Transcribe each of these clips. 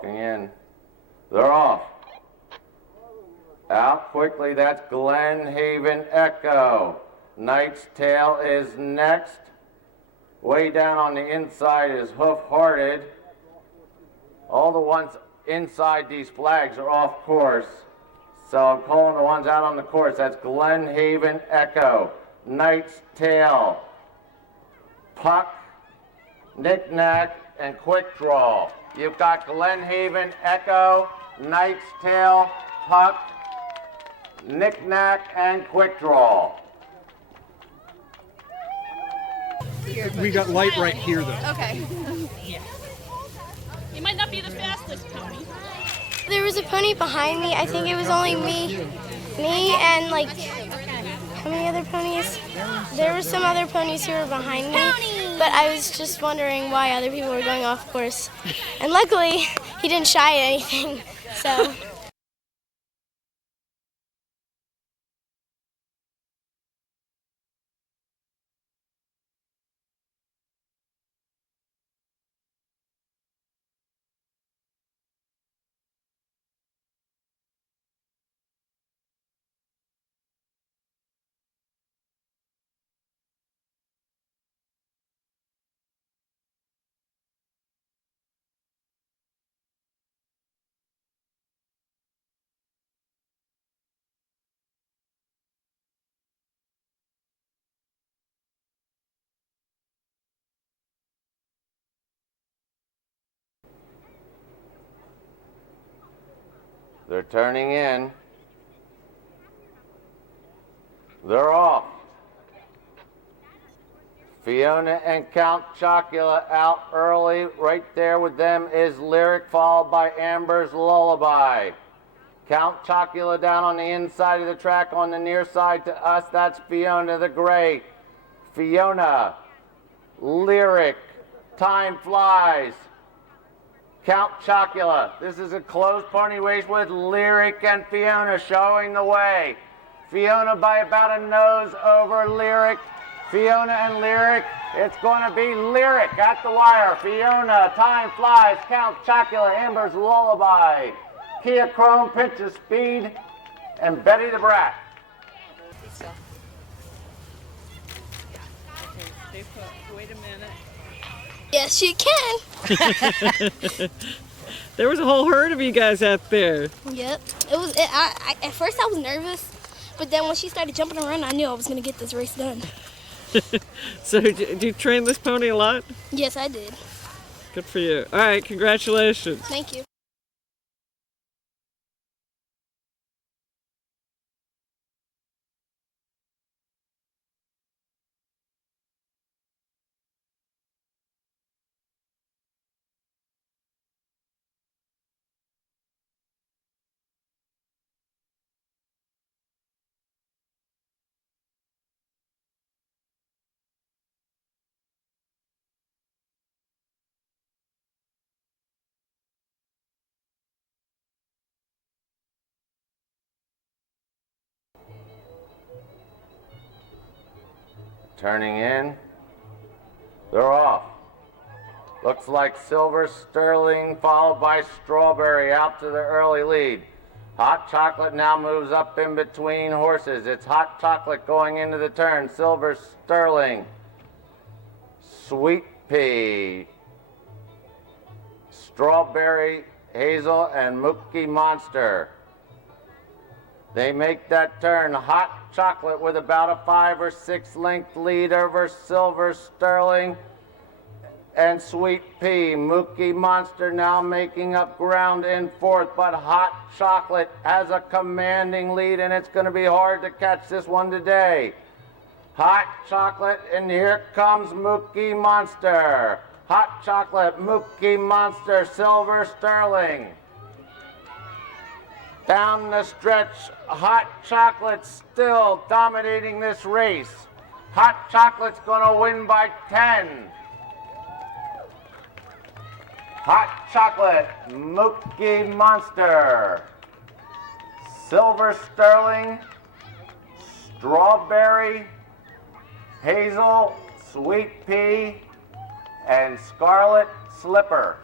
walking in. They're off. Out quickly, that's Glenhaven Echo. Knight's Tale is next. Way down on the inside is Hoof-Hearted. All the ones inside these flags are off course. So I'm calling the ones out on the course. That's Glenhaven Echo, Knight's Tale, Puck, Knick-Knack, and Quick Draw. You've got Glenhaven Echo, Knight's Tale, Puck, Knick-Knack, and Quick Draw. We got light right here, though. Okay. You might not be the fastest pony. There was a pony behind me. I think it was only me and like, how many other ponies? There were some other ponies who were behind me, but I was just wondering why other people were going off course. And luckily, he didn't shy at anything, so. They're turning in. They're off. Fiona and Count Chocula out early. Right there with them is Lyric, followed by Amber's Lullaby. Count Chocula down on the inside of the track. On the near side to us, that's Fiona the Gray. Fiona, Lyric, Time Flies. Count Chocula. This is a closed pony race with Lyric and Fiona showing the way. Fiona by about a nose over Lyric. Fiona and Lyric. It's going to be Lyric at the wire. Fiona, Time Flies, Count Chocula, Amber's Lullaby, Kia Chrome, Pinch of Speed, and Betty the Brat. Wait a minute. Yes, you can. There was a whole herd of you guys out there. Yep. At first I was nervous, but then when she started jumping around, I knew I was going to get this race done. So do you train this pony a lot? Yes, I did. Good for you. All right, congratulations. Thank you. Turning in. They're off. Looks like Silver Sterling followed by Strawberry out to the early lead. Hot Chocolate now moves up in between horses. It's Hot Chocolate going into the turn. Silver Sterling, Sweet Pea, Strawberry, Hazel, and Mookie Monster. They make that turn. Hot Chocolate with about a 5 or 6 length lead over Silver Sterling and Sweet Pea. Mookie Monster now making up ground in fourth, but Hot Chocolate has a commanding lead, and it's going to be hard to catch this one today. Hot Chocolate, and here comes Mookie Monster. Hot Chocolate, Mookie Monster, Silver Sterling. Down the stretch, Hot Chocolate still dominating this race. Hot Chocolate's going to win by 10. Hot Chocolate, Mookie Monster, Silver Sterling, Strawberry, Hazel, Sweet Pea, and Scarlet Slipper.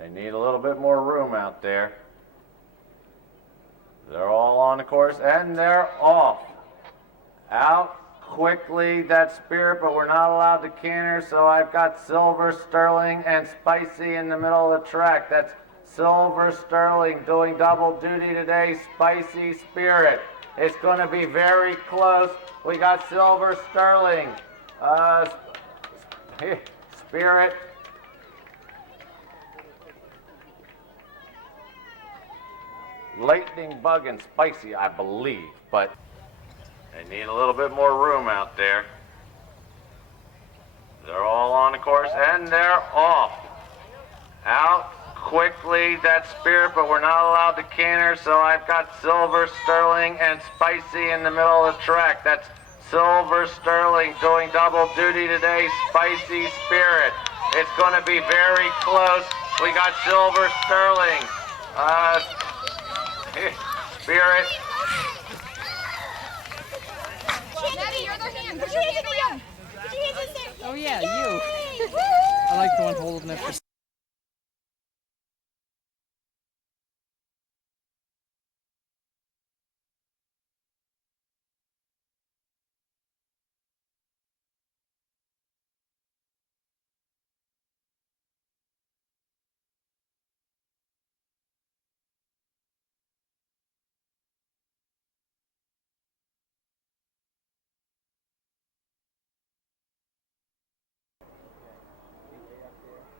They need a little bit more room out there. They're all on the course and they're off. Out quickly, that Spirit, but we're not allowed to canter, so I've got Silver, Sterling, and Spicy in the middle of the track. That's Silver, Sterling doing double duty today. Spicy, Spirit. It's going to be very close. We got Silver, Sterling, Spirit. Lightning Bug and Spicy, I believe, but they need a little bit more room out there. They're all on the course and they're off. Out quickly, that Spirit, but we're not allowed to canter, so I've got Silver, Sterling, and Spicy in the middle of the track. That's Silver, Sterling doing double duty today. Spicy, Spirit. It's going to be very close. We got Silver, Sterling, Spirit. Daddy, your other hand. Put your hands in the air. Put your hands in the air. Oh yeah, you. I like the one holding it for.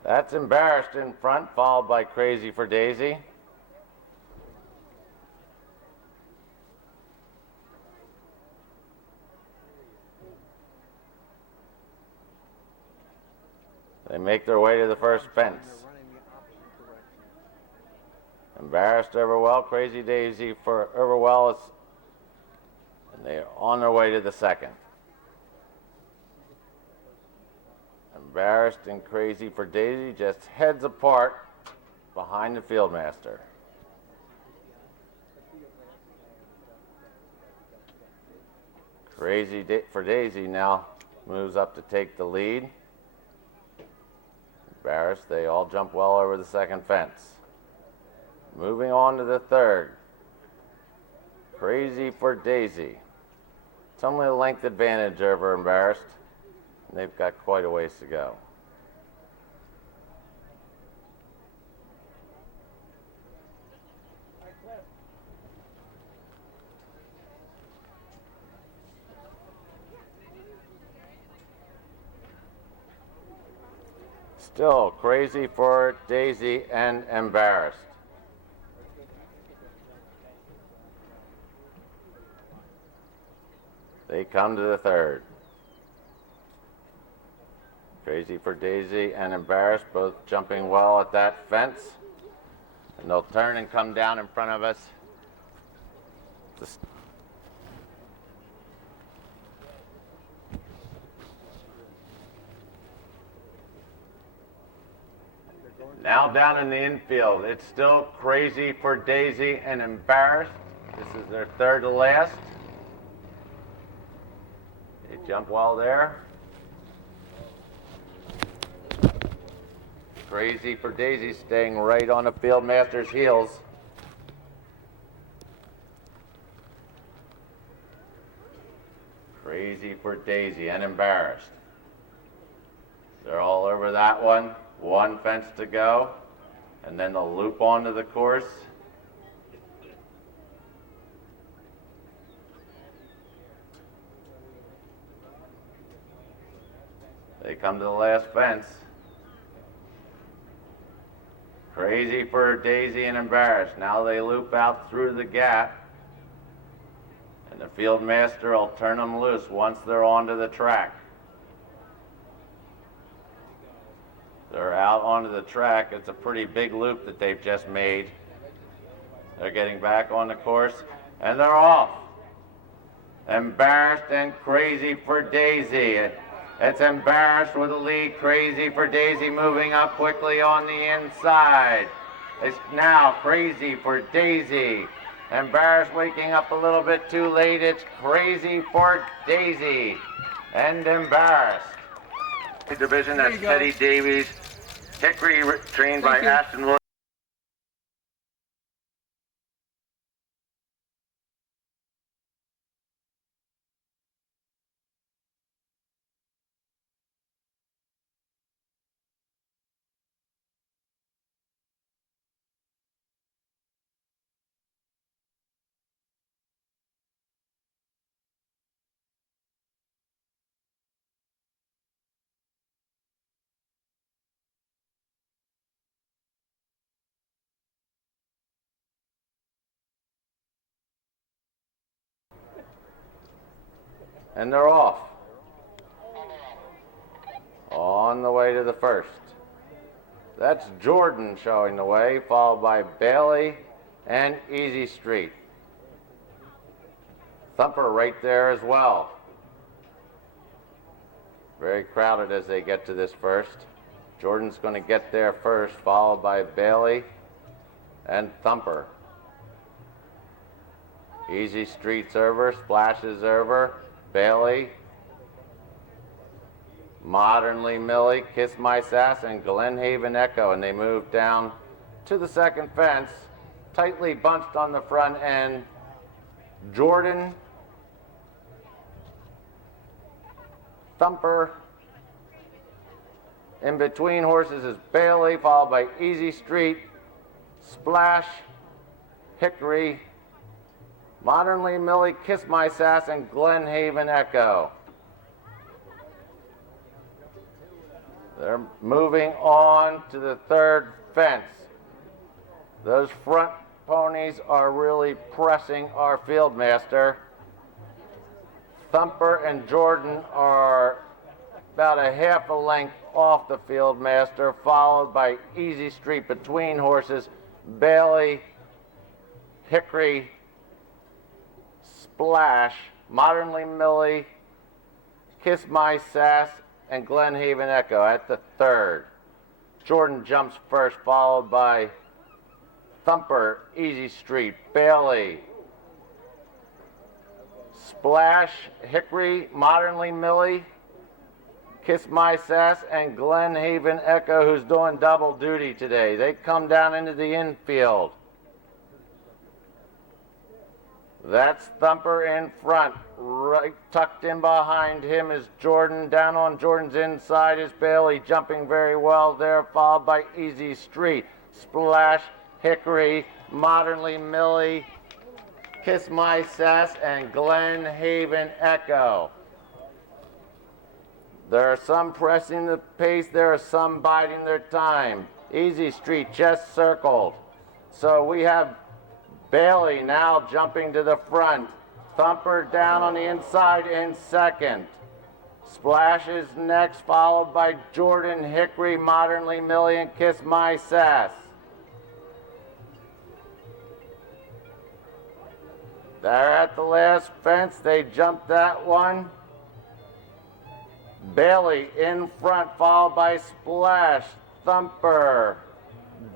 That's Embarrassed in front, followed by Crazy for Daisy. They make their way to the first fence. Embarrassed Everwell, Crazy Daisy for Everwell, and they are on their way to the second. Embarrassed and Crazy for Daisy just heads apart behind the Fieldmaster. Crazy for Daisy now moves up to take the lead. Embarrassed, they all jump well over the second fence. Moving on to the third. Crazy for Daisy. It's only a length advantage over Embarrassed. They've got quite a ways to go. Still Crazy for Daisy and Embarrassed. They come to the third. Crazy for Daisy and Embarrassed, both jumping well at that fence. And they'll turn and come down in front of us. Now down in the infield, it's still Crazy for Daisy and Embarrassed. This is their third to last. They jump well there. Crazy for Daisy staying right on the Fieldmaster's heels. Crazy for Daisy and Embarrassed. They're all over that one. One fence to go. And then they'll loop onto the course. They come to the last fence. Crazy for Daisy and Embarrassed. Now they loop out through the gap. And the Fieldmaster will turn them loose once they're onto the track. They're out onto the track. It's a pretty big loop that they've just made. They're getting back on the course, and they're off. Embarrassed and Crazy for Daisy. It's Embarrassed with the lead. Crazy for Daisy moving up quickly on the inside. It's now Crazy for Daisy. Embarrassed waking up a little bit too late. It's Crazy for Daisy and Embarrassed. Division, that's Teddy Davies Hickory trained by Ashton Williams. And they're off. On the way to the first. That's Jordan showing the way, followed by Bailey and Easy Street. Thumper right there as well. Very crowded as they get to this first. Jordan's going to get there first, followed by Bailey and Thumper. Easy Street's over, Splash is over. Bailey, Modernly Millie, Kiss My Sass, and Glenhaven Echo, and they move down to the second fence, tightly bunched on the front end. Jordan, Thumper, in between horses is Bailey, followed by Easy Street, Splash, Hickory, Modernly Millie, Kiss My Sass, and Glenhaven Echo. They're moving on to the third fence. Those front ponies are really pressing our fieldmaster. Thumper and Jordan are about a half a length off the fieldmaster, followed by Easy Street between horses, Bailey, Hickory, Splash, Modernly Millie, Kiss My Sass, and Glenhaven Echo at the third. Jordan jumps first, followed by Thumper, Easy Street, Bailey, Splash, Hickory, Modernly Millie, Kiss My Sass, and Glenhaven Echo, who's doing double duty today. They come down into the infield. That's Thumper in front. Right tucked in behind him is Jordan. Down on Jordan's inside is Bailey, jumping very well there, followed by Easy Street, Splash, Hickory, Modernly Millie, Kiss My Sass, and Glenhaven Echo. There are some pressing the pace, there are some biding their time. Easy Street just circled. So we have Bailey now jumping to the front. Thumper down on the inside in second. Splash is next, followed by Jordan, Hickory, Modernly Millie, and Kiss My Sass. They're at the last fence. They jumped that one. Bailey in front, followed by Splash, Thumper,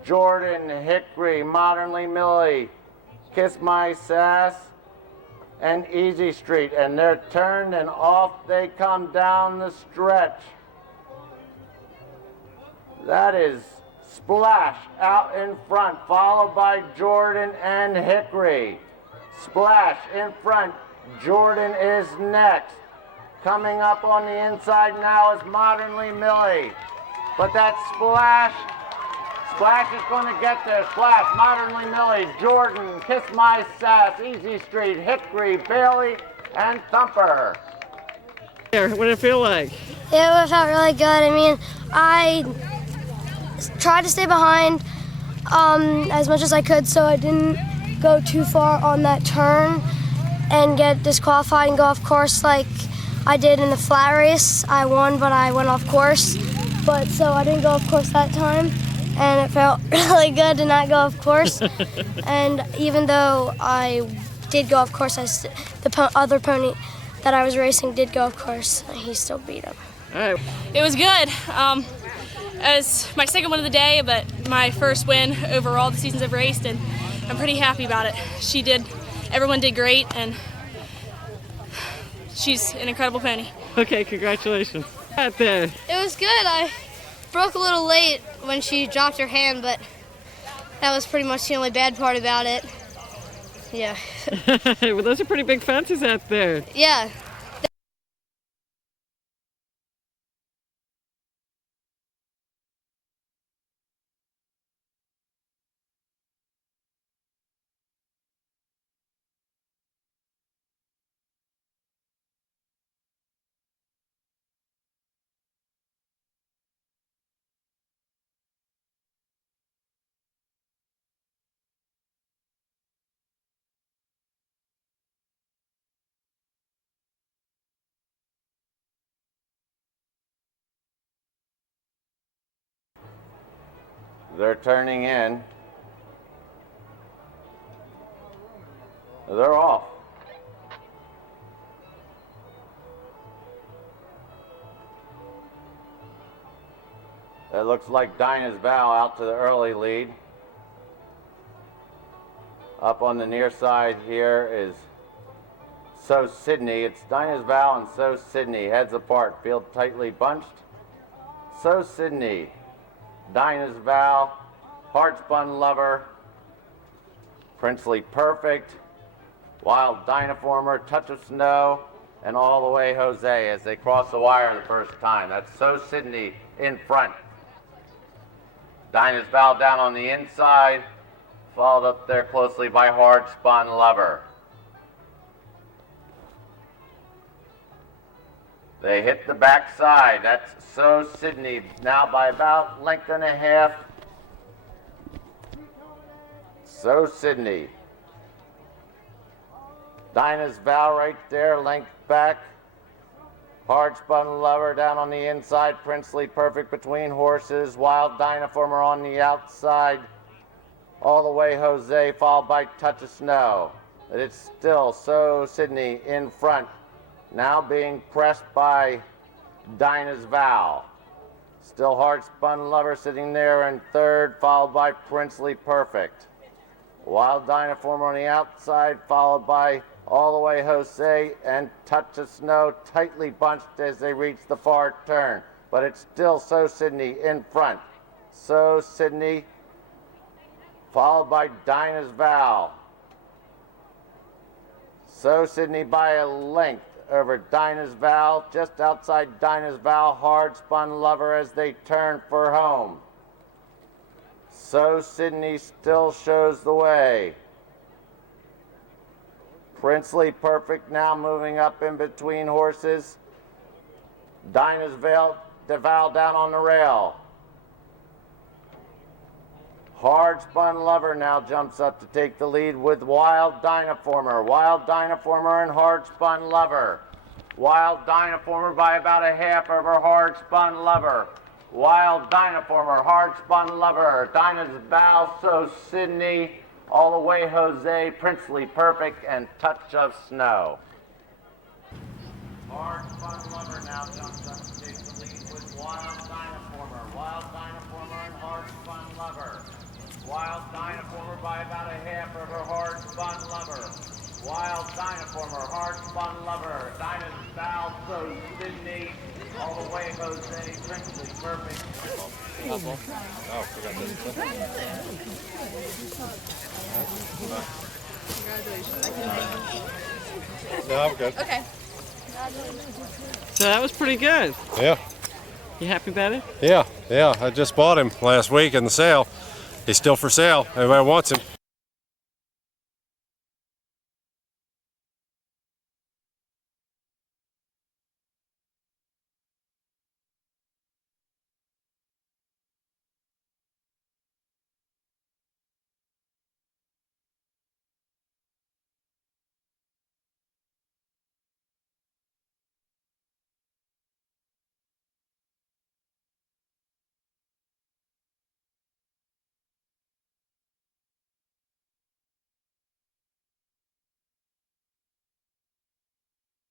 Jordan, Hickory, Modernly Millie, Kiss My Sass, and Easy Street. And they're turned and off they come down the stretch. That is Splash out in front, followed by Jordan and Hickory. Splash in front, Jordan is next. Coming up on the inside now is Modernly Millie. But that Splash is going to get there. Splash, Modernly Millie, Jordan, Kiss My Sass, Easy Street, Hickory, Bailey, and Thumper. What did it feel like? It felt really good. I mean, I tried to stay behind as much as I could so I didn't go too far on that turn and get disqualified and go off course like I did in the flat race. I won, but I went off course. But so I didn't go off course that time, and it felt really good to not go off course. And even though I did go off course, the other pony that I was racing did go off course. He still beat him. All right. It was good. It was my second one of the day, but my first win overall the seasons I've raced, and I'm pretty happy about it. Everyone did great, and she's an incredible pony. Okay, congratulations. Out there. It was good. I broke a little late when she dropped her hand, but that was pretty much the only bad part about it. Yeah. Well, those are pretty big fences out there. Yeah. They're turning in. They're off. It looks like Dinah's Vow out to the early lead. Up on the near side here is So Sydney. It's Dinah's Vow and So Sydney. Heads apart, field tightly bunched. So Sydney, Dinah's Vow, Hard Spun Lover, Princely Perfect, Wild Dynaformer, Touch of Snow, and All the Way Jose as they cross the wire the first time. That's So Sydney in front. Dinah's Vow down on the inside, followed up there closely by Hard Spun Lover. They hit the backside. That's So Sydney now by about length and a half. So Sydney. Dinah's Vow right there, length back. Hard Spun Lover down on the inside. Princely Perfect between horses. Wild Dynaformer on the outside. All the Way Jose followed by Touch of Snow. But it's still So Sydney in front. Now being pressed by Dinah's Vow. Still Hard Spun Lover sitting there in third, followed by Princely Perfect. Wild Dynaformer on the outside, followed by All the Way Jose and Touch of Snow, tightly bunched as they reach the far turn. But it's still So Sydney in front. So Sydney, followed by Dinah's Vow. So Sydney by a length over Dinah's Vow, just outside Dinah's Vow, Hard Spun Lover as they turn for home. So Sydney still shows the way. Princely Perfect now moving up in between horses. Dinah's Vow down on the rail. Hard Spun Lover now jumps up to take the lead with Wild Dynaformer. Wild Dynaformer and Hard Spun Lover. Wild Dynaformer by about a half over Hard Spun Lover. Wild Dynaformer, Hard Spun Lover, Dinah's Vow, So Sydney, All the Way Jose, Princely Perfect, and Touch of Snow. Hard Spun Lover now jumps up to take the lead with Wild Dynaformer. Wild Dynaformer and Hard Spun Lover. Wild Dynaformer by about a half over Hard Spun Lover. Wild Dynaformer, Hard Spun Lover, Dinah's Vow, So Sydney, All the Way Jose, Princely Perfect. Oh, forgot this. No, I'm good. Okay. So that was pretty good. Yeah. You happy about it? Yeah. I just bought him last week in the sale. He's still for sale. Everybody wants him.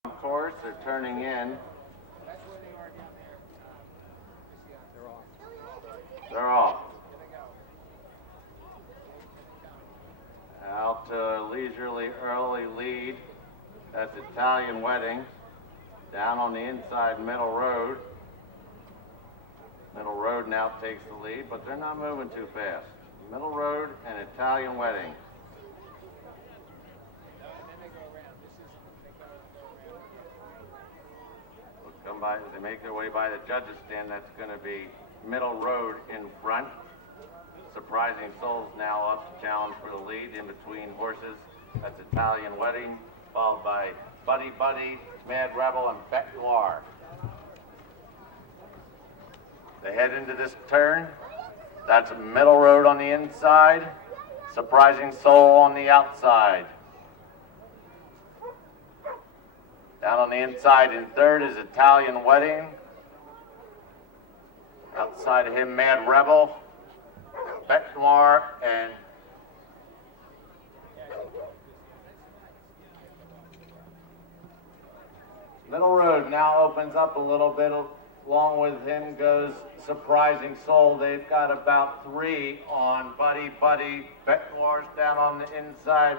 Of course, they're turning in. They're off. Out to a leisurely early lead. That's Italian Wedding. Down on the inside middle road. Middle Road now takes the lead, but they're not moving too fast. Middle Road and Italian Wedding. Come by, they make their way by the judges' stand. That's going to be Middle Road in front. Surprising Souls now up to challenge for the lead in between horses. That's Italian Wedding, followed by Buddy Buddy, Mad Rebel, and Bet Noir. They head into this turn. That's Middle Road on the inside, Surprising Soul on the outside. Down on the inside in third is Italian Wedding. Outside of him, Mad Rebel, Bet Noir, and Middle Road now opens up a little bit. Along with him goes Surprising Soul. They've got about 3 on Buddy Buddy. Bet Noir's down on the inside.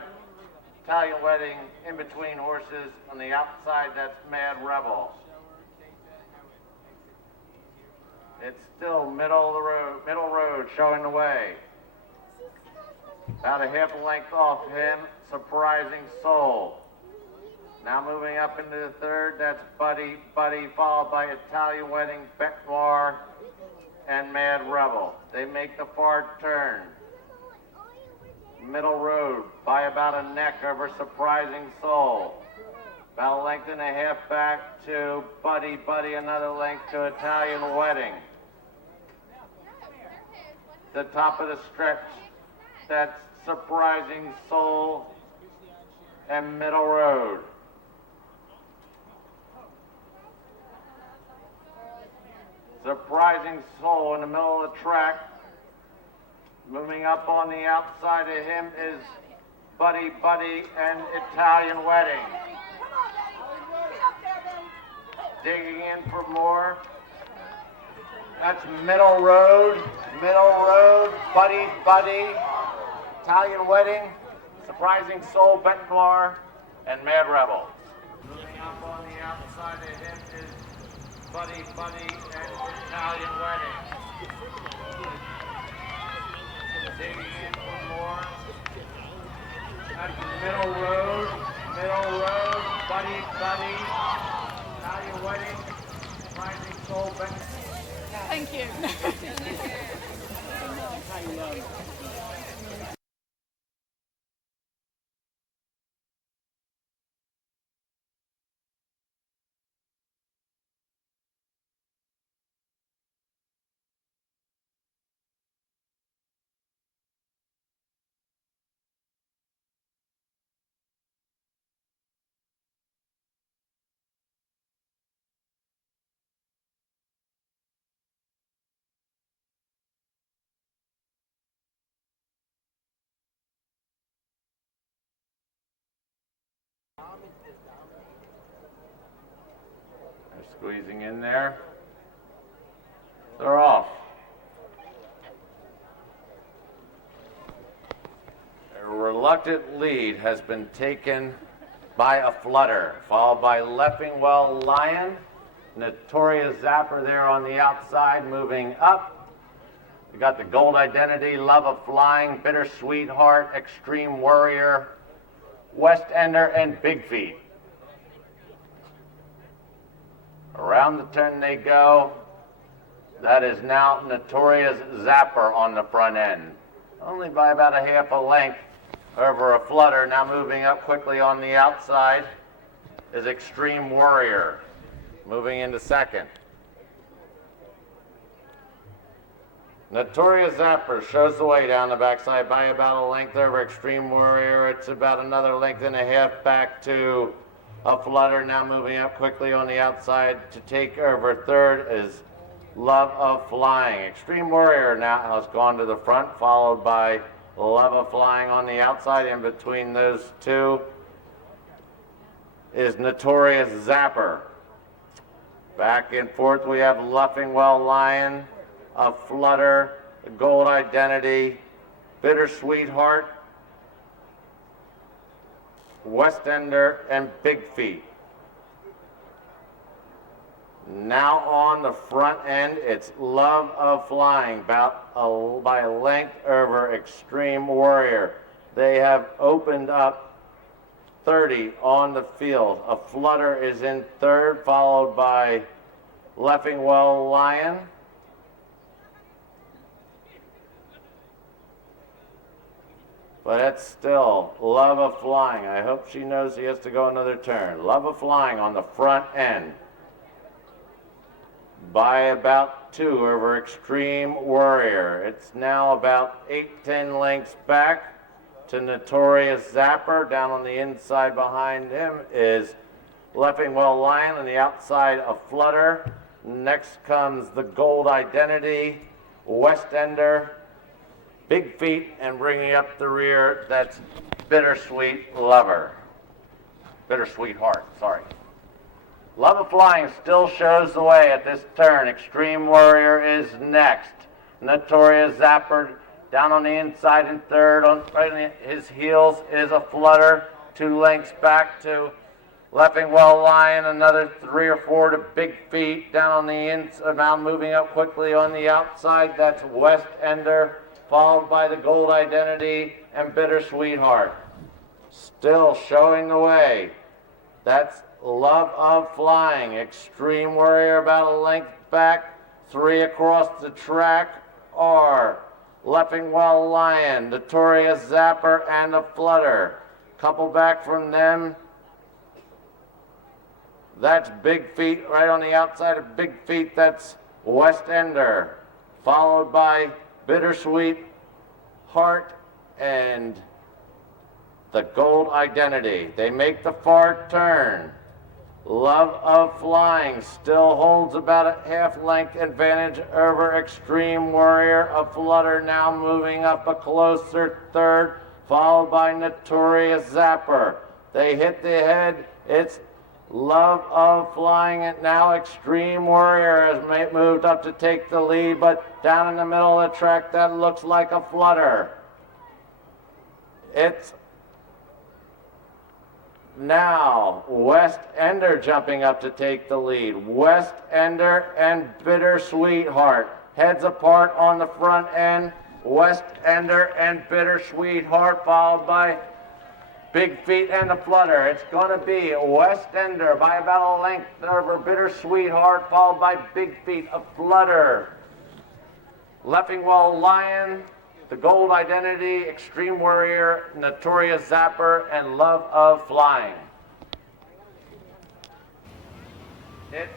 Italian Wedding in between horses. On the outside, that's Mad Rebel. It's still middle road showing the way. About a half a length off him, Surprising Soul. Now moving up into the third, that's Buddy Buddy, followed by Italian Wedding, Bet Noir, and Mad Rebel. They make the far turn. Middle Road by about a neck over Surprising Soul. About a length and a half back to Buddy Buddy, another length to Italian Wedding. The top of the stretch, that's Surprising Soul and Middle Road. Surprising Soul in the middle of the track. Moving up on the outside of him is Buddy Buddy and Italian Wedding. Digging in for more. That's Middle Road, Buddy Buddy, Italian Wedding, Surprising Soul, Bet Noir, and Mad Rebel. Moving up on the outside of him is Buddy Buddy and Italian Wedding. Digging in for more. That's Middle Road, Buddy Buddy, Italian Wedding, Surprising Soul, Bet Noir. Thank you. They're squeezing in there. They're off. A reluctant lead has been taken by a flutter, followed by Leffingwell Lion. Notorious Zapper there on the outside, moving up. We got the Gold Identity, Love of Flying, Bittersweet Heart, Extreme Warrior, West Ender, and Big Feet. Around the turn they go. That is now Notorious Zapper on the front end. Only by about a half a length over a flutter. Now moving up quickly on the outside is Extreme Warrior. Moving into second. Notorious Zapper shows the way down the backside by about a length over Extreme Warrior. It's about another length and a half back to a flutter. Now moving up quickly on the outside to take over third is Love of Flying. Extreme Warrior now has gone to the front, followed by Love of Flying on the outside. In between those two is Notorious Zapper. Back and forth we have Leffingwell Lion, a flutter, a Gold Identity, Bittersweet Heart, West Ender, and Big Feet. Now on the front end, it's Love of Flying, by a length over Extreme Warrior. They have opened up 30 on the field. A Flutter is in third, followed by Leffingwell Lion. But it's still Love of Flying. I hope she knows he has to go another turn. Love of Flying on the front end by about 2 over Extreme Warrior. It's now about 8-10 lengths back to Notorious Zapper. Down on the inside behind him is Leffingwell Lion, on the outside a Flutter. Next comes the Gold Identity, West Ender, Big Feet, and bringing up the rear, that's Bittersweet Lover. Bittersweet Heart, sorry. Love of Flying still shows the way at this turn. Extreme Warrior is next. Notorious Zapper down on the inside in third. Right on his heels is a Flutter. 2 lengths back to Leffingwell Lion. Another 3 or 4 to Big Feet. Down on the inside, now moving up quickly on the outside. That's West Ender, followed by the Gold Identity and Bittersweet Heart. Still showing the way. That's Love of Flying. Extreme Warrior about a length back. 3 across the track are Leffingwell Lion, Notorious Zapper, and a Flutter. Couple back from them. That's Big Feet. Right on the outside of Big Feet, that's West Ender, followed by Bittersweet Heart and the Gold Identity. They make the far turn. Love of Flying still holds about a half-length advantage over Extreme Warrior. A Flutter now moving up a closer third, followed by Notorious Zapper. They hit the head. It's Love of Flying, and now Extreme Warrior has moved up to take the lead, but down in the middle of the track, that looks like a Flutter. It's now West Ender jumping up to take the lead. West Ender and Bittersweet Heart. Heads apart on the front end. West Ender and Bittersweet Heart, followed by Big Feet and the Flutter. It's going to be West Ender by about a length over Bittersweet Heart, followed by Big Feet, a Flutter. Leffingwell Lion, the Gold Identity, Extreme Warrior, Notorious Zapper, and Love of Flying. It's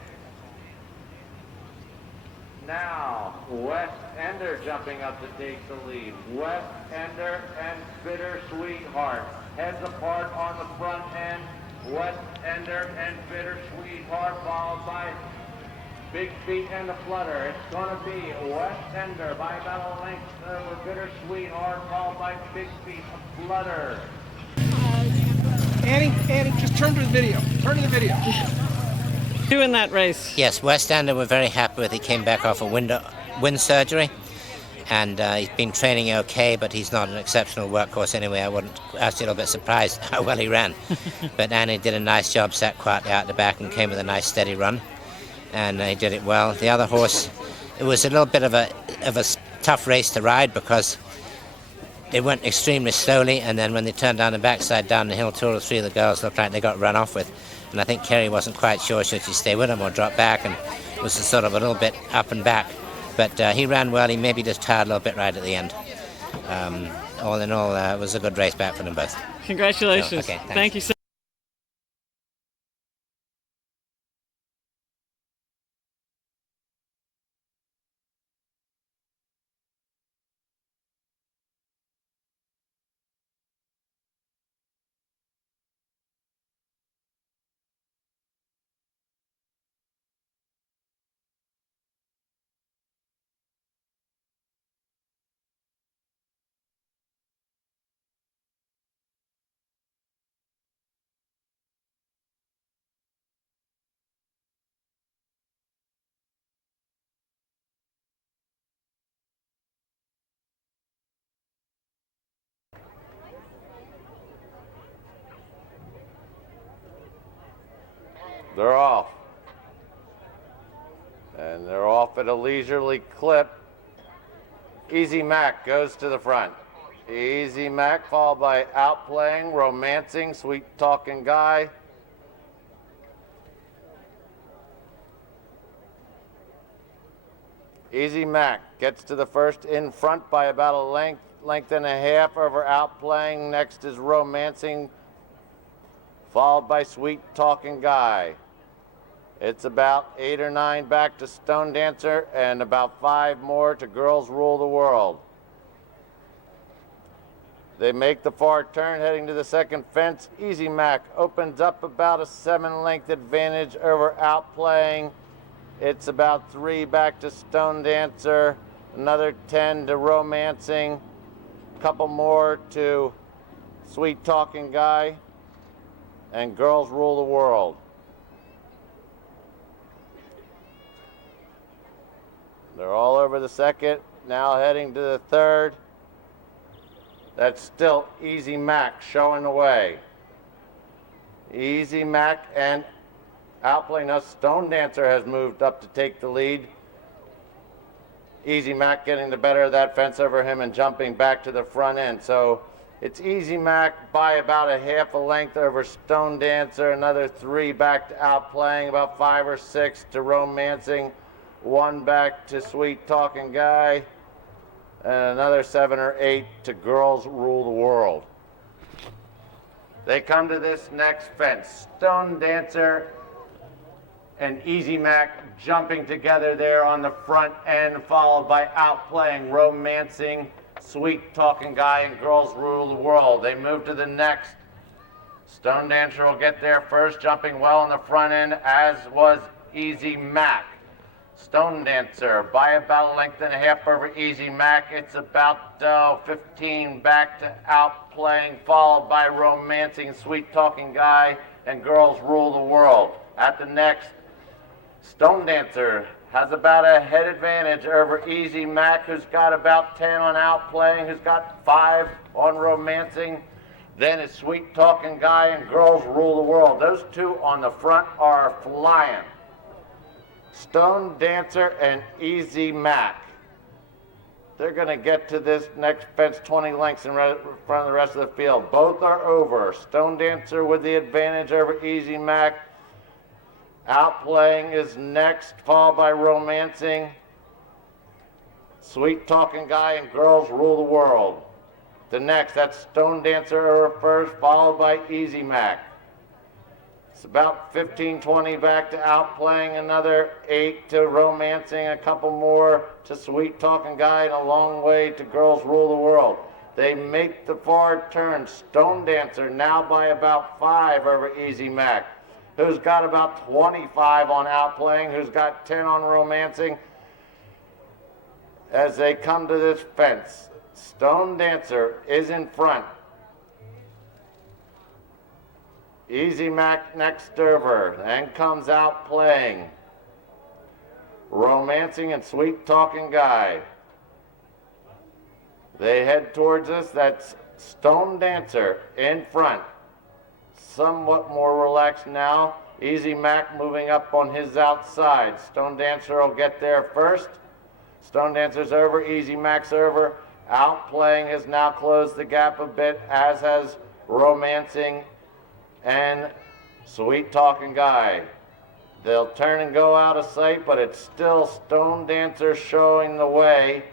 now West Ender jumping up to take the lead. West Ender and Bittersweet Heart. Heads apart on the front end. West Ender and Bittersweet Heart, followed by Big Feet and the Flutter. It's going to be West Ender by about a length over Bittersweet Heart, followed by Big Feet, a Flutter. Annie, just turn to the video. Turn to the video. Doing that race. Yes, West Ender we're very happy with. He came back off a wind surgery, and he's been training okay, but he's not an exceptional workhorse anyway. I was a little bit surprised how well he ran. But Annie did a nice job, sat quietly out the back and came with a nice steady run. And he did it well. The other horse, it was a little bit of a tough race to ride because they went extremely slowly, and then when they turned down the backside down the hill, 2 or 3 of the girls looked like they got run off with. And I think Kerry wasn't quite sure should she stay with him or drop back, and it was sort of a little bit up and back. But he ran well. He maybe just tired a little bit right at the end. All in all, it was a good race back for them both. Congratulations. So, okay, thanks. Thank you so They're off. And they're off at a leisurely clip. Easy Mac goes to the front. Easy Mac followed by Outplaying, Romancing, Sweet Talking Guy. Easy Mac gets to the first in front by about a length and a half over Outplaying. Next is Romancing, followed by Sweet Talking Guy. It's about 8 or 9 back to Stone Dancer and about 5 more to Girls Rule the World. They make the far turn heading to the second fence. Easy Mac opens up about a 7-length advantage over Outplaying. It's about 3 back to Stone Dancer, another 10 to Romancing, a couple more to Sweet Talking Guy, and Girls Rule the World. They're all over the second, now heading to the third. That's still Easy Mac showing the way. Easy Mac and Outplaying. Now Stone Dancer has moved up to take the lead. Easy Mac getting the better of that fence over him and jumping back to the front end. So it's Easy Mac by about a half a length over Stone Dancer, another 3 back to Outplaying, about 5 or 6 to Romancing, 1 back to Sweet Talking Guy, and another 7 or 8 to Girls Rule the World. They come to this next fence. Stone Dancer and Easy Mac jumping together there on the front end, followed by Outplaying, Romancing, Sweet Talking Guy, and Girls Rule the World. They move to the next. Stone Dancer will get there first, jumping well on the front end, as was Easy Mac. Stone Dancer by about a length and a half over Easy Mac. It's about 15 back to Outplaying, followed by Romancing, Sweet Talking Guy, and Girls Rule the World. At the next, Stone Dancer has about a head advantage over Easy Mac, who's got about 10 on Outplaying, who's got 5 on Romancing. Then it's Sweet Talking Guy and Girls Rule the World. Those 2 on the front are flying. Stone Dancer and Easy Mac. They're going to get to this next fence 20 lengths in front of the rest of the field. Both are over. Stone Dancer with the advantage over Easy Mac. Outplaying is next, followed by Romancing, Sweet Talking Guy, and Girls Rule the World. The next, that's Stone Dancer over first, followed by Easy Mac. It's about 15, 20 back to Outplaying, another 8 to Romancing, a couple more to Sweet Talking Guy, and a long way to Girls Rule the World. They make the far turn. Stone Dancer now by about 5 over Easy Mac, who's got about 25 on Outplaying, who's got 10 on Romancing. As they come to this fence, Stone Dancer is in front. Easy Mac next over, then comes Outplaying, Romancing, and Sweet Talking Guy. They head towards us. That's Stone Dancer in front. Somewhat more relaxed now. Easy Mac moving up on his outside. Stone Dancer will get there first. Stone Dancer's over, Easy Mac's over. Outplaying has now closed the gap a bit, as has Romancing and Sweet Talking Guy. They'll turn and go out of sight, but it's still Stone Dancer showing the way.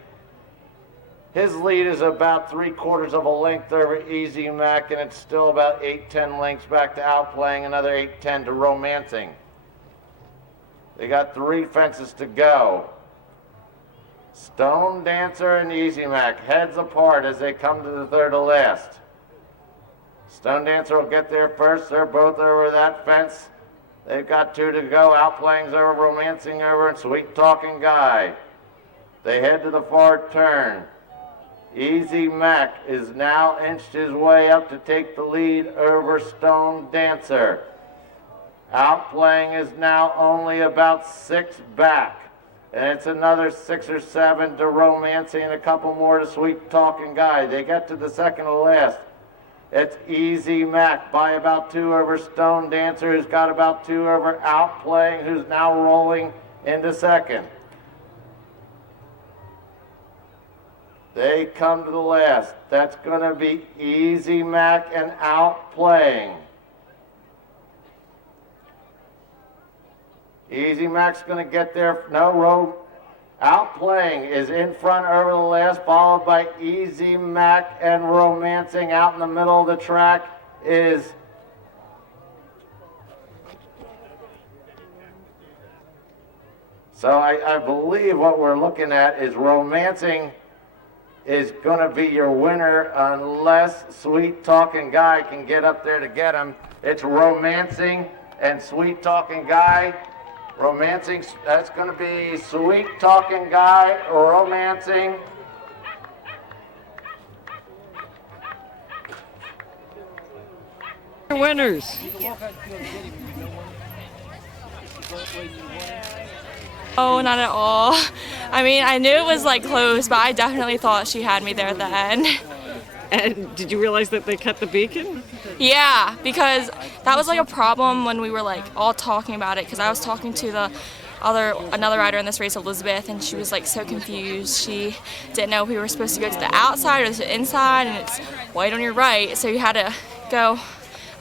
His lead is about 3/4 of a length over Easy Mac, and it's still about 8-10 lengths back to Outplaying, another 8-10 to Romancing. They got 3 fences to go. Stone Dancer and Easy Mac heads apart as they come to the third to last. Stone Dancer will get there first. They're both over that fence. They've got 2 to go. Outplaying's over, Romancing over, and Sweet Talking Guy. They head to the far turn. Easy Mac is now inched his way up to take the lead over Stone Dancer. Outplaying is now only about 6 back. And it's another 6 or 7 to Romancing and a couple more to Sweet Talking Guy. They get to the second to last. It's Easy Mac by about 2 over Stone Dancer, who's got about 2 over Outplaying, who's now rolling into second. They come to the last. That's going to be Easy Mac and Outplaying. Easy Mac's going to get there. No, Outplaying is in front over the last, followed by Easy Mac, and Romancing out in the middle of the track is so I believe what we're looking at is Romancing is going to be your winner unless Sweet Talking Guy can get up there to get him. It's Romancing and Sweet Talking Guy. Romancing, that's going to be Sweet Talking Guy, Romancing. Winners. Oh, not at all. I mean, I knew it was like close, but I definitely thought she had me there at the end. And did you realize that they cut the beacon? Yeah, because that was like a problem when we were like all talking about it, because I was talking to another rider in this race, Elizabeth, and she was like so confused. She didn't know if we were supposed to go to the outside or the inside, and it's white on your right, so you had to go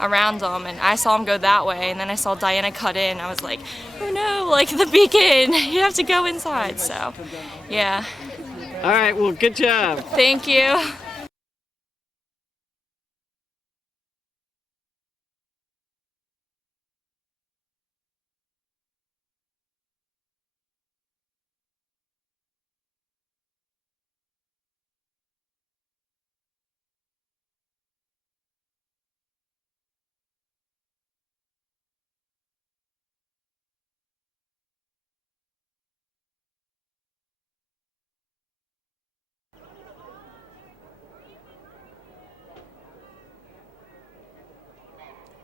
around them, and I saw them go that way, and then I saw Diana cut in. I was like, oh no, like the beacon, you have to go inside. So yeah. All right, well, good job. Thank you.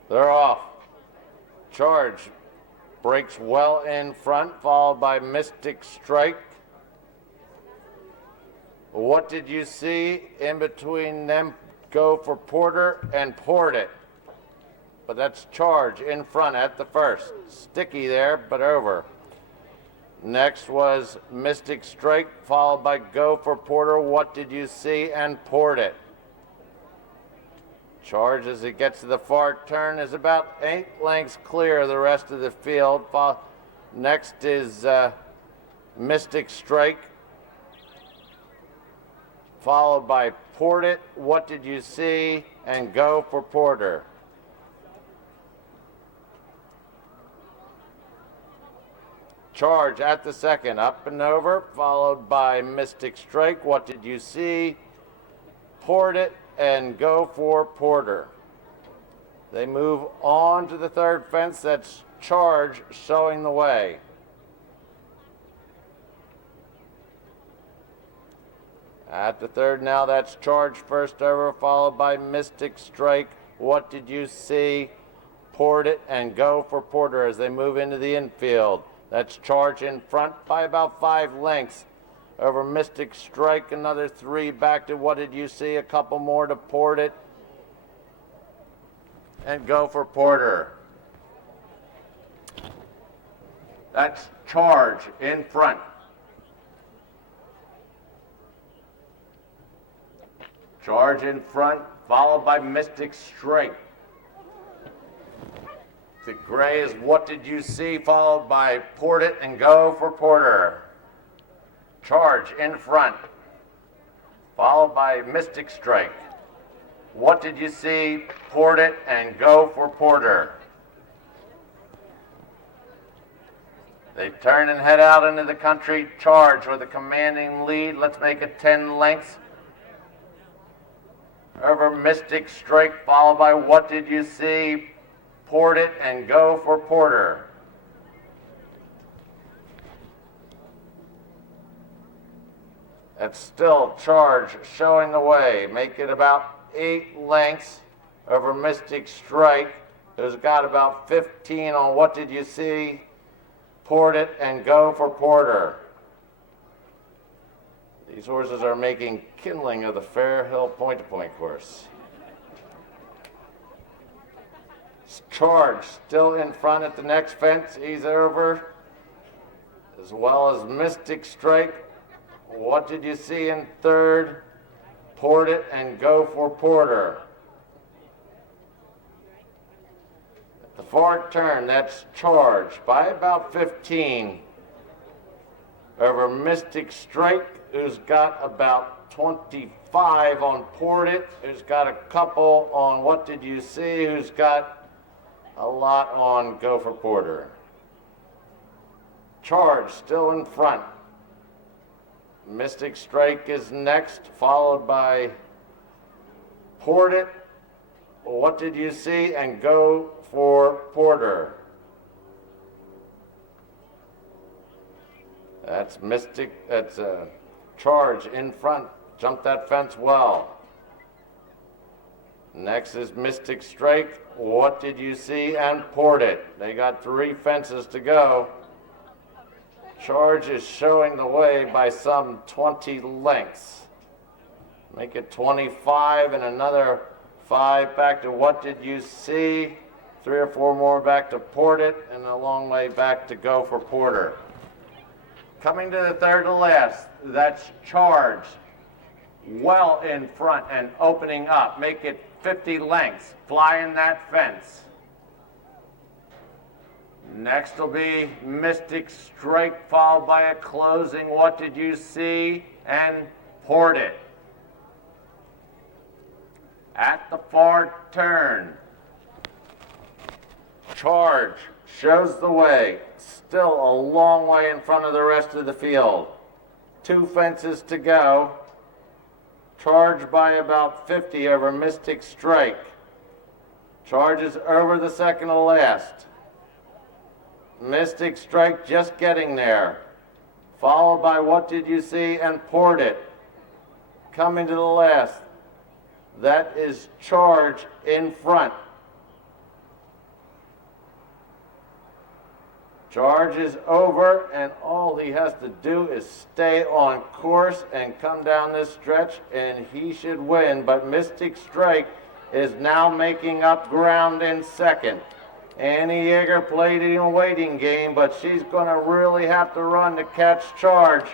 They're off. Charge breaks well in front, followed by Mystic Strike. What did you see in between them? Go for Porter and Port It. But that's Charge in front at the first. Sticky there, but over. Next was Mystic Strike, followed by Go for Porter. What did you see? And Port It. Charge, as it gets to the far turn, is about 8 lengths clear of the rest of the field. Next is Mystic Strike, followed by Port It. What did you see? And Go for Porter. Charge at the second, up and over, followed by Mystic Strike. What did you see? Port It and Go for Porter. They move on to the third fence. That's Charge showing the way. At the third now, that's Charge first over, followed by Mystic Strike. What did you see? Port It and Go for Porter as they move into the infield. That's Charge in front by about 5 lengths. Over Mystic Strike, another 3 back to What Did You See? A couple more to Port It and Go for Porter. That's Charge in front. Charge in front, followed by Mystic Strike. The gray is What Did You See? Followed by Port It and Go for Porter. Charge in front, followed by Mystic Strike. What Did You See? Port It and Go for Porter. They turn and head out into the country. Charge with a commanding lead. Let's make it 10 lengths. Over Mystic Strike, followed by What Did You See? Port It and Go for Porter. That's still Charge showing the way. Make it about 8 lengths over Mystic Strike, who's got about 15 on What Did You See? Port It and Go for Porter. These horses are making kindling of the Fair Hill point-to-point course. Charge still in front at the next fence. He's over. as well as Mystic Strike. What did you see in third? Port it and go for Porter. At the far turn, that's Charge by about 15 over Mystic Strike, who's got about 25 on Port It, who's got a couple on What Did You See, who's got a lot on Go for Porter. Charge still in front. Mystic Strike is next, followed by Port It, What Did You See, and Go for Porter. That's Charge in front. Jumped that fence well. Next is Mystic Strike, What Did You See, and Port It. They got 3 fences to go. Charge is showing the way by some 20 lengths. Make it 25 and another 5 back to What Did You See, 3 or 4 more back to Port It, and a long way back to Go for Porter. Coming to the third to last, that's Charge. Well in front and opening up. Make it 50 lengths. Flying that fence. Next will be Mystic Strike, followed by a closing What Did You See, and Port It. At the far turn, Charge shows the way. Still a long way in front of the rest of the field. 2 fences to go. Charge by about 50 over Mystic Strike. Charge is over the second to last. Mystic Strike just getting there. Followed by What Did You See, and Port It. Coming to the last. That is Charge in front. Charge is over, and all he has to do is stay on course and come down this stretch, and he should win. But Mystic Strike is now making up ground in second. Annie Yeager played in a waiting game, but she's going to really have to run to catch Charge.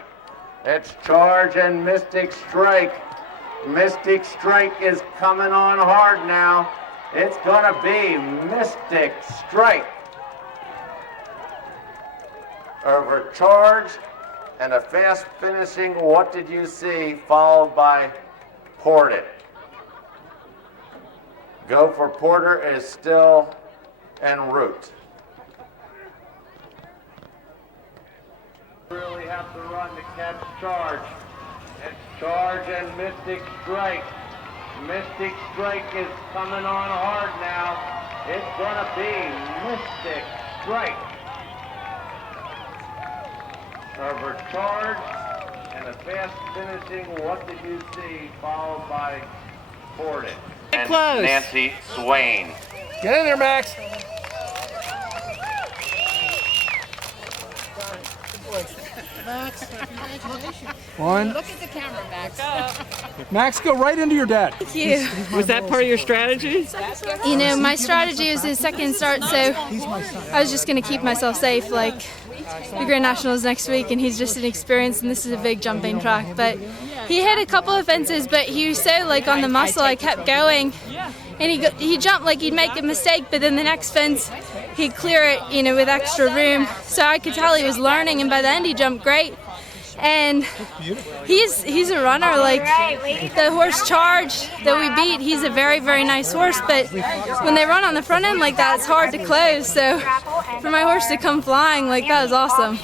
It's Charge and Mystic Strike. Mystic Strike is coming on hard now. It's going to be Mystic Strike over Charge, and a fast finishing What Did You See, followed by Port It. Go for Porter is still en route. Really have to run to catch Charge. It's Charge and Mystic Strike. Mystic Strike is coming on hard now. It's gonna be Mystic Strike over Charge, and a fast finishing What Did You See, followed by Port It. And close. Nancy Swain. Get in there, Max. Max, congratulations. One. Look at the camera, Max. Max, go right into your dad. Thank you. Was that part of your strategy? You know, my strategy was his second start, so I was just going to keep myself safe. Like, the Grand Nationals next week, and he's just inexperienced, and this is a big jumping track. But he hit a couple of fences, but he was so like on the muscle, I kept going. And he jumped like he'd make a mistake, but then the next fence, he'd clear it, you know, with extra room. So I could tell he was learning, and by the end he jumped great. And he's a runner. Like the horse Charge that we beat, he's a very, very nice horse. But when they run on the front end like that, it's hard to close. So for my horse to come flying, like that was awesome.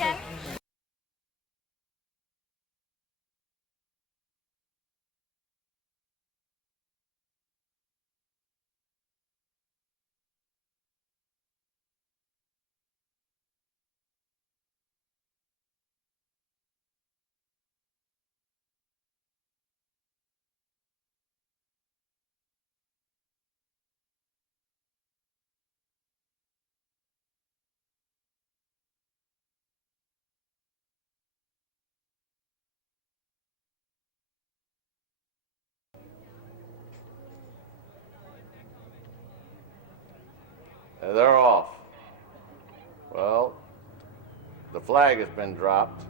They're off. Well, The flag has been dropped.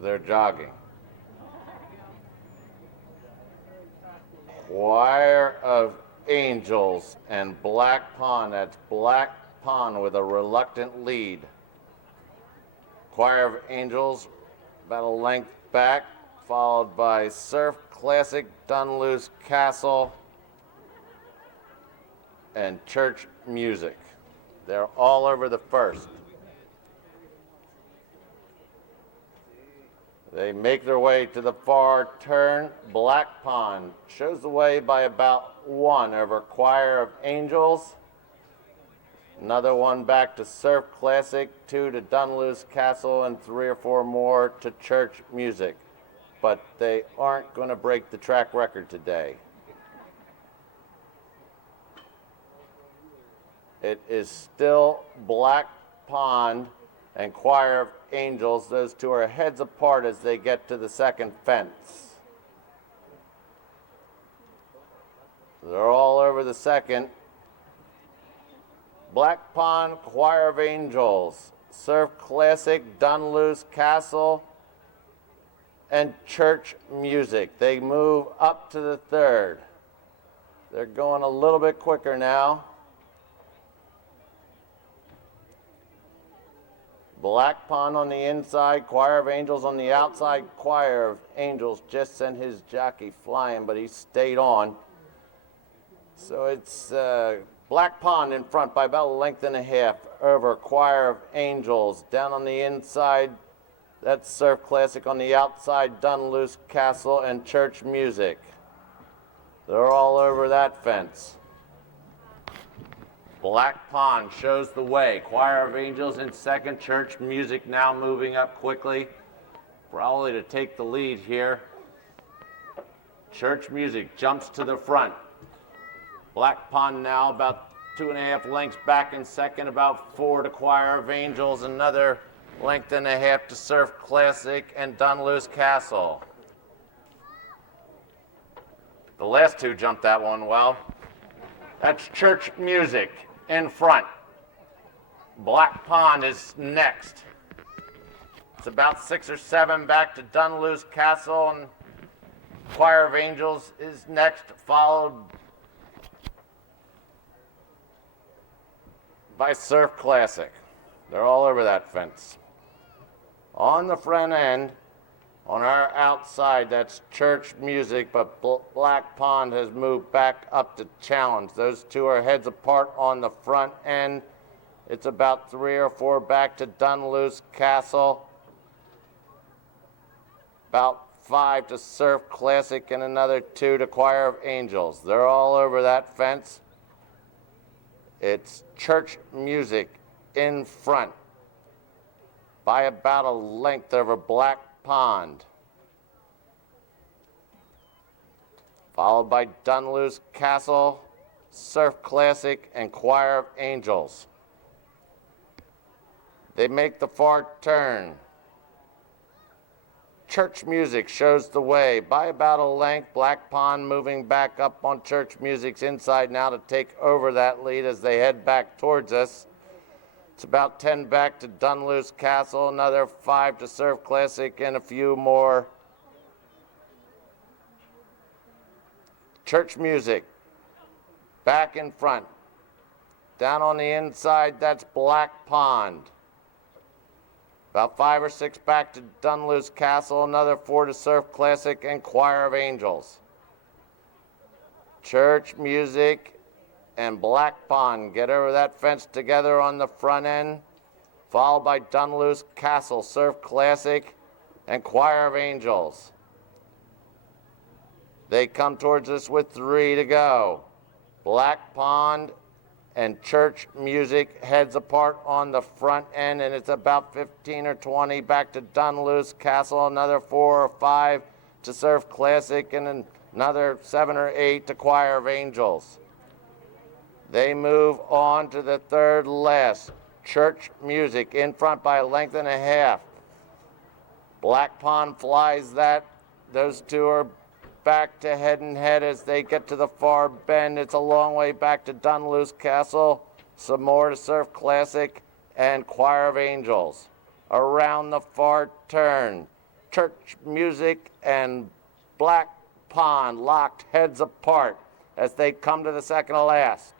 They're jogging. Choir of Angels and Black Pond. That's Black Pond with a reluctant lead. Choir of Angels about a length back, followed by Surf Classic, Dunluce Castle, and Church Music. They're all over the first. They make their way to the far turn. Black Pond shows the way by about 1 over Choir of Angels. Another one back to Surf Classic, 2 to Dunluce Castle, and 3 or 4 more to Church Music. But they aren't going to break the track record today. It is still Black Pond and Choir of Angels. Those two are heads apart as they get to the second fence. They're all over the second. Black Pond, Choir of Angels, Surf Classic, Dunluce Castle, and Church Music. They move up to the third. They're going a little bit quicker now. Black Pond on the inside, Choir of Angels on the outside. Choir of Angels just sent his jockey flying, but he stayed on. So it's Black Pond in front by about a length and a half over Choir of Angels. Down on the inside, that's Surf Classic. On the outside, Dunluce Castle and Church Music. They're all over that fence. Black Pond shows the way. Choir of Angels in second. Church Music now moving up quickly, probably to take the lead here. Church Music jumps to the front. Black Pond now about 2.5 lengths back in second, about 4 to Choir of Angels, another length and a half to Surf Classic and Dunluce Castle. The last two jumped that one well. That's Church Music in front. Black Pond is next. It's about 6 or 7 back to Dunluce Castle, and Choir of Angels is next, followed by Surf Classic. They're all over that fence. On the front end, on our outside, that's Church Music, but Black Pond has moved back up to challenge. Those two are heads apart on the front end. It's about 3 or 4 back to Dunluce Castle. About 5 to Surf Classic and another 2 to Choir of Angels. They're all over that fence. It's Church Music in front by about a length over Black Pond, followed by Dunluce Castle, Surf Classic, and Choir of Angels. They make the far turn. Church Music shows the way by about a length. Black Pond moving back up on Church Music's inside now to take over that lead as they head back towards us. It's about 10 back to Dunluce Castle, another 5 to Surf Classic, and a few more. Church Music back in front. Down on the inside, that's Black Pond. About 5 or 6 back to Dunluce Castle, another 4 to Surf Classic and Choir of Angels. Church Music and Black Pond get over that fence together on the front end, followed by Dunluce Castle, Surf Classic, and Choir of Angels. They come towards us with 3 to go. Black Pond and Church Music heads apart on the front end, and it's about 15 or 20 back to Dunluce Castle, another 4 or 5 to Surf Classic, and another 7 or 8 to Choir of Angels. They move on to the third last. Church Music in front by a length and a half. Black Pond flies that. Those two are back to Head and Head as they get to the far bend. It's a long way back to Dunluce Castle. Some more to Surf Classic and Choir of Angels. Around the far turn, church music and Black Pond locked heads apart as they come to the second to last.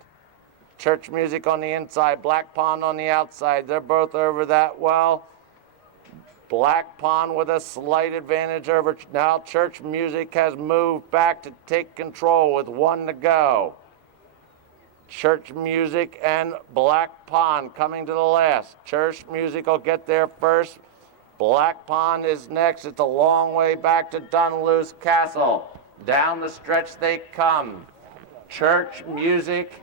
Church music on the inside, Black Pond on the outside. They're both over that well. Black Pond with a slight advantage over. Now church music has moved back to take control with 1 to go. Church music and Black Pond coming to the last. Church music will get there first. Black Pond is next. It's a long way back to Dunluce Castle. Down the stretch they come. Church music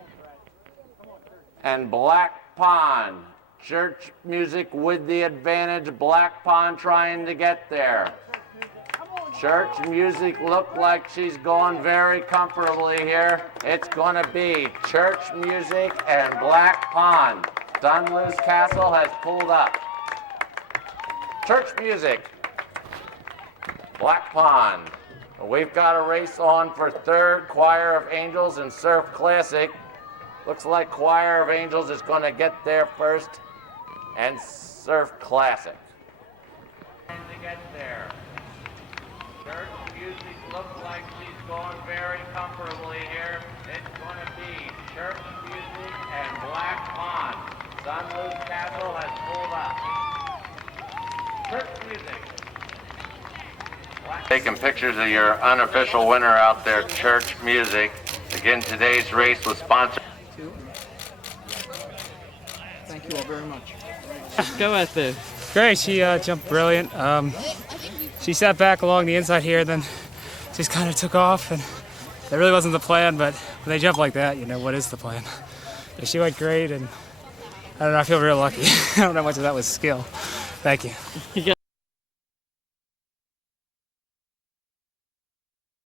and Black Pond. Church music with the advantage. Black Pond trying to get there. Church music looked like she's going very comfortably here. It's going to be church music and Black Pond. Dunluce Castle has pulled up. Church music, Black Pond. We've got a race on for third, Choir of Angels and Surf Classic. Looks like Choir of Angels is going to get there first, and Surf Classic. To get there. Church music looks like she's going very comfortably here. It's going to be church music and Black Pond. Dunluce Castle has pulled up. Church music. Taking pictures of your unofficial winner out there, church music. Again, today's race was sponsored. Thank you all very much. Go at this. Great, she jumped brilliant. She sat back along the inside here, then just kind of took off, and that really wasn't the plan, but when they jump like that, you know, what is the plan? But she went great, and I don't know, I feel real lucky. I don't know how much of that was skill. Thank you.